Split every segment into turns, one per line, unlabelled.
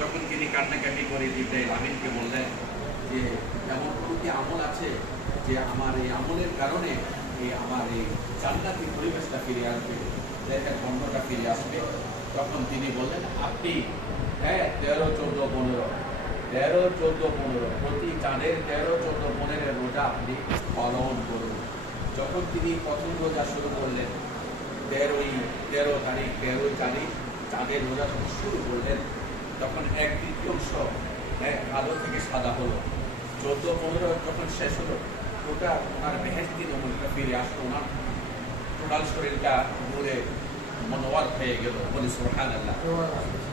তখন তিনি কান্নাকাটি করে জিব্রাইল আমিনকে বললেন যে, এমন কোনো কি আমল আছে যে আমার এই আমলের কারণে এই আমার এই জান্নাতি পরিবেশটা ফিরে আসবে দেখার বন্ধটা ফিরে আসবে? তখন তিনি বললেন, আপনি হ্যাঁ তেরো, চোদ্দ, পনেরো, তেরো, চোদ্দ, পনেরো, প্রতি চাঁদের তেরো, চোদ্দ, পনেরো রোজা আপনি পালন করুন। যখন তিনি প্রথম রোজা শুরু করলেন, তেরোই, তেরো তারিখ, তেরোই তারিখ, চাঁদের রোজা শুরু করলেন তখন এক তৃতীয়াংশ হ্যাঁ কালো থেকে সাদা হলো। চোদ্দ পনেরো যখন শেষ হলো, ওটা ওনার বেহেস্তি নমুনটা ফিরে আসলো, ওনার টোটাল শরীরটা ঘুরে মনোয়ার হয়ে গেল, বলি সোহান আল্লাহ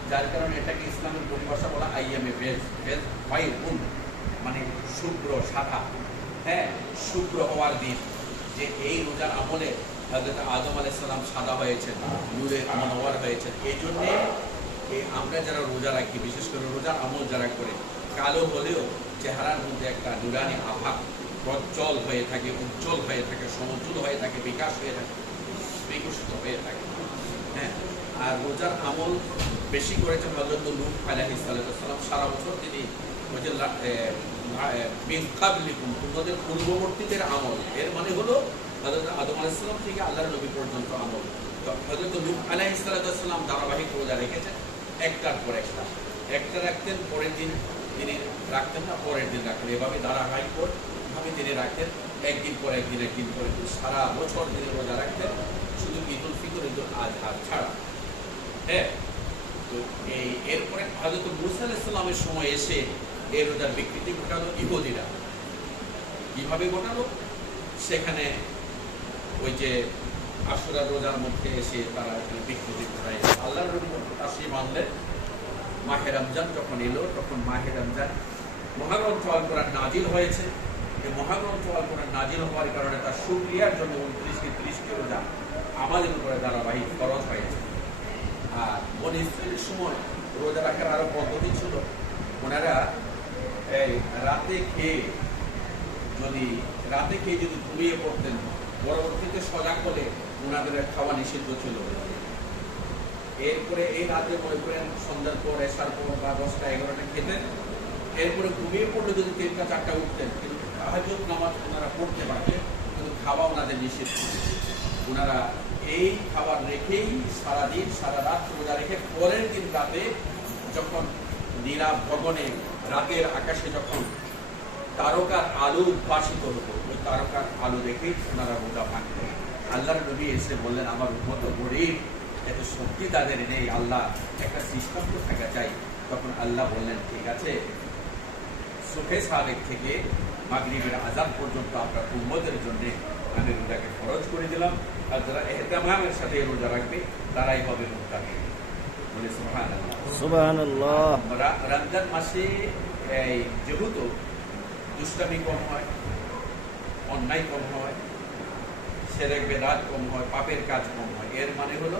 যার কারণে এটাকে ইসলামের পরিভাষা বলা আইএমএ বেজ বেজ হোয়াইট উন মানে শুভ্র সাদা হ্যাঁ শুভ্র হওয়ার দিন, যে এই রোজার আমলে হজরত আদম আলাইসাল্লাম সাদা হয়েছেন নূরে মনোয়ার হয়েছেন। এই জন্যে আমরা যারা রোজা রাখি বিশেষ করে রোজার আমল যারা করে কালো হলেও চেহারার মধ্যে একটা নুরানি আভা প্রজ্জ্বল হয়ে থাকে উজ্জ্বল হয়ে থাকে সমুজ্জ্বল হয়ে থাকে বিকাশ হয়ে থাকে বিকশিত হয়ে থাকে। হ্যাঁ আর রোজার আমল বেশি করেছেন হজরত লুক আলাহি সাল্লাম সারা বছর তিনি ওই যে লা- এ, আ- এ, মিন কাবলিকুম, তোমাদের পূর্ববর্তীদের আমল। এর মানে হলো হজরত আদম আলাইসাল্লাম থেকে আল্লাহ নবী পর্যন্ত আমল। তো হজরত লুক আলাহি সাল্লাম ধারাবাহিক রোজা রেখেছেন। একটার পর একটা। একটা রাখতেন, পরের দিন তিনি রাখতেন না, পরের দিন রাখতেন। এভাবে ধারাবাহিক করে ভাবে তিনি রাখতেন। একদিন পর একদিন একদিন পরে সারা বছর তিনি রোজা রাখতেন। শুধু ঈদ উল ফিতর উল আজহা ছাড়া। হ্যাঁ? তো এই এরপরে হজরত মুসা আলাইসাল্লামের সময় এসে এই রোজার বিকৃতি ঘটালো ইহুদিরা। কীভাবে ঘটালো? সেখানে ওই যে আশুরা রোজার মধ্যে এসে তারা বিকৃতি ঘটায়। আল্লাহ মানলেন মাহে রমজান যখন এলো, তখন মাহে রমজান মহাগ্রন্থ আল নাজিল হয়েছে। এই মহাগ্রন্থ আল নাজিল হওয়ার কারণে তার সুক্রিয়ার জন্য উনত্রিশটি, ত্রিশটি রোজা আমাদের উপরে ধারাবাহিক খরচ হয়েছে। আর বন ইসরায়েলের সময় রোজা রাখার আরও পদ্ধতি ছিল। ওনারা এই রাতে খেয়ে যদি, রাতে খেয়ে যদি ঘুমিয়ে পড়তেন, পরবর্তীতে সজাগ হলে ওনাদের খাওয়া নিষিদ্ধ ছিল। এরপরে এই রাতে মনে করেন সন্ধ্যার পর, এসার পর বা দশটা, এগারোটা খেতেন এরপরে ঘুমিয়ে পড়লে যদি তিনটা, চারটা উঠতেন, কিন্তু তাহাজুদ নামাজ ওনারা পড়তে পারতেন কিন্তু খাওয়া ওনাদের নিষিদ্ধ। ওনারা এই খাবার রেখেই সারাদিন, সারা রাত রোজা রেখে পরের দিন রাতে যখন নীলা ভবনে রাতের আকাশে যখন তারকার আলো উদ্ভাসিত হতো, ওই তারকার আলো দেখেই ওনারা রোজা ভাঙতেন। আল্লাহর নবী এসে বললেন, আমার উন্মত গরিব এত শক্তি তাদের নেই আল্লাহ একটা সিস্টেম তো থাকা চাই। তখন আল্লাহ বললেন ঠিক আছে সুখে সাবেক থেকে মাগরিবের আজাদ পর্যন্ত আপনার উম্মতের জন্য আমি রোজাকে খরচ করে দিলাম। আর যারা এহতেমামের সাথে রোজা রাখবে তারাই হবে মুক্তাকি বলে রমজান মাসে এই যেহেতু দুষ্টামি কম হয় অন্যায় কম হয় সেরেক বেদাত কম হয় পাপের কাজ কম হয় এর মানে হলো